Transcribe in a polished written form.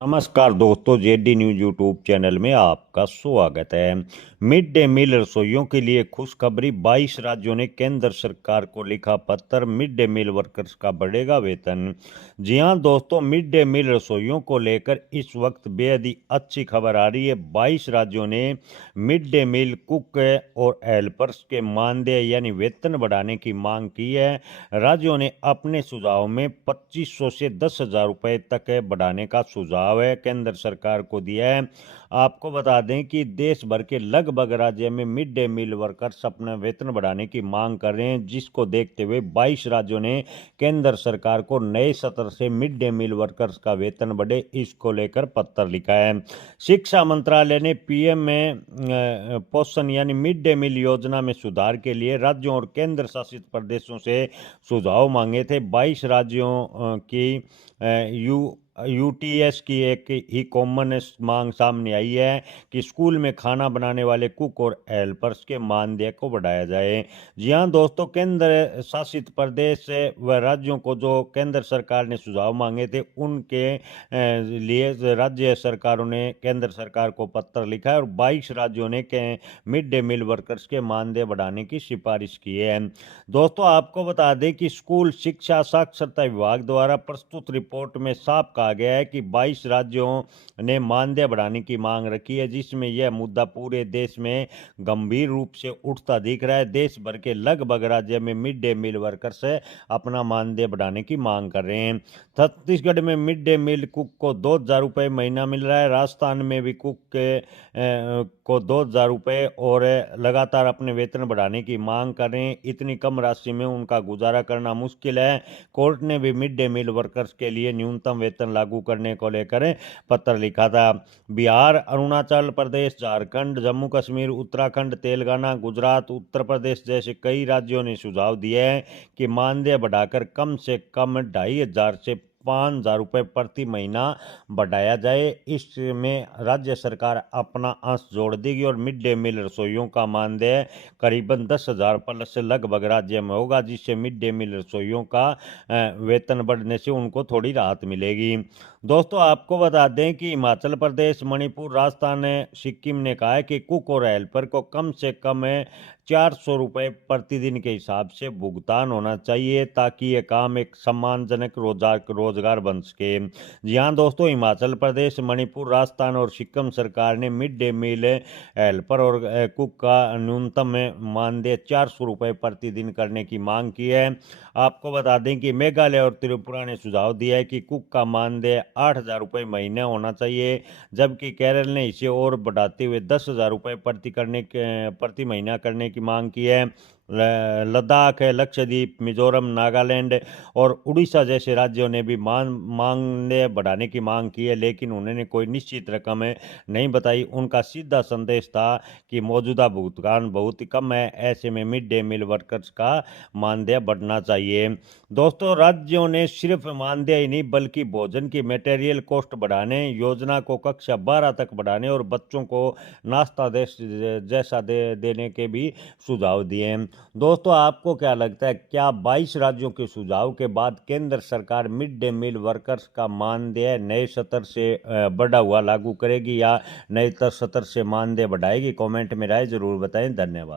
नमस्कार दोस्तों, JD news YouTube channel में आपका स्वागत है। मिड डे मील रसोइयों के लिए खुशखबरी। 22 राज्यों ने केंद्र सरकार को लिखा पत्र, मिड डे मील वर्कर्स का बढ़ेगा वेतन। जी हां दोस्तों, मिड डे मील रसोइयों को लेकर इस वक्त बेहद ही अच्छी खबर आ रही है। 22 राज्यों ने मिड डे मील कुक और हेल्पर्स के मानदेय यानी वेतन बढ़ाने की मांग की है। राज्यों ने अपने सुझाव में 2500 से 10,000 रुपए तक बढ़ाने का सुझाव है केंद्र सरकार को दिया है। आपको बता दें कि देश भर के लगभग राज्य में मिड डे मील वर्कर्स अपना वेतन बढ़ाने की मांग कर रहे हैं, जिसको देखते हुए 22 राज्यों ने केंद्र सरकार को नए सत्र से मिड डे मील वर्कर्स का वेतन बढ़े, इसको लेकर पत्र लिखा है। शिक्षा मंत्रालय ने पीएम में पोषण यानी मिड डे मील योजना में सुधार के लिए राज्यों और केंद्र शासित प्रदेशों से सुझाव मांगे थे। 22 राज्यों की यूटीएस की एक ही कॉमन मांग सामने आई है कि स्कूल में खाना बनाने वाले कुक और हेल्पर्स के मानदेय को बढ़ाया जाए। जी हाँ दोस्तों, केंद्र शासित प्रदेश व राज्यों को जो केंद्र सरकार ने सुझाव मांगे थे, उनके लिए राज्य सरकारों ने केंद्र सरकार को पत्र लिखा है और 22 राज्यों ने मिड डे मील वर्कर्स के मानदेय बढ़ाने की सिफारिश की है। दोस्तों, आपको बता दें कि स्कूल शिक्षा साक्षरता विभाग द्वारा प्रस्तुत रिपोर्ट में साफ कहा गया है कि 22 राज्यों ने मानदेय बढ़ाने की मांग रखी है, जिसमें यह मुद्दा पूरे देश में गंभीर रूप से उठता दिख रहा है। देश भर के लगभग राज्य में मिड डे मील वर्कर्स अपना मानदेय बढ़ाने की मांग कर रहे हैं। छत्तीसगढ़ में मिड डे मील कुक को 2,000 रुपये महीना मिल रहा है। राजस्थान में भी कुक को 2,000 रुपये और लगातार अपने वेतन बढ़ाने की मांग कर रहे हैं। इतनी कम राशि में उनका गुजारा करना मुश्किल है। कोर्ट ने भी मिड डे मील वर्कर्स के लिए न्यूनतम वेतन लागू करने को लेकर पत्र लिखा था। बिहार, अरुणाचल प्रदेश, झारखंड, जम्मू कश्मीर, उत्तराखंड, तेलंगाना, गुजरात, उत्तर प्रदेश जैसे कई राज्यों ने सुझाव दिए हैं कि मानदेय बढ़ाकर कम से कम 2,500 से 5,000 रुपये प्रति महीना बढ़ाया जाए। इसमें राज्य सरकार अपना अंश जोड़ देगी और मिड डे मील रसोइयों का मानदेय करीबन 10,000 प्लस से लगभग राज्य में होगा, जिससे मिड डे मील रसोइयों का वेतन बढ़ने से उनको थोड़ी राहत मिलेगी। दोस्तों, आपको बता दें कि हिमाचल प्रदेश, मणिपुर, राजस्थान, सिक्किम ने कहा है कि कुक और हेल्पर को कम से कम 400 रुपये प्रतिदिन के हिसाब से भुगतान होना चाहिए, ताकि ये काम एक सम्मानजनक रोजगार बन सके। जी हाँ दोस्तों, हिमाचल प्रदेश, मणिपुर, राजस्थान और सिक्किम सरकार ने मिड डे मील हेल्पर और कुक का न्यूनतम मानदेय 400 रुपये प्रतिदिन करने की मांग की है। आपको बता दें कि मेघालय और त्रिपुरा ने सुझाव दिया है कि कुक का मानदेय 8,000 रुपये महीने होना चाहिए, जबकि केरल ने इसे और बढ़ाते हुए 10,000 रुपये प्रति महीना करने की मांग की है। लद्दाख, लक्षद्वीप, मिजोरम, नागालैंड और उड़ीसा जैसे राज्यों ने भी मानदेय बढ़ाने की मांग की है, लेकिन उन्होंने कोई निश्चित रकम नहीं बताई। उनका सीधा संदेश था कि मौजूदा भुगतान बहुत ही कम है, ऐसे में मिड डे मील वर्कर्स का मानदेय बढ़ना चाहिए। दोस्तों, राज्यों ने सिर्फ मानदेय ही नहीं बल्कि भोजन की मटेरियल कॉस्ट बढ़ाने, योजना को कक्षा 12 तक बढ़ाने और बच्चों को नाश्ता जैसा देने के भी सुझाव दिए हैं। दोस्तों, आपको क्या लगता है, क्या 22 राज्यों के सुझाव के बाद केंद्र सरकार मिड डे मील वर्कर्स का मानदेय नए सत्र से बढ़ा हुआ लागू करेगी या नए सत्र से मानदेय बढ़ाएगी? कमेंट में राय जरूर बताएं। धन्यवाद।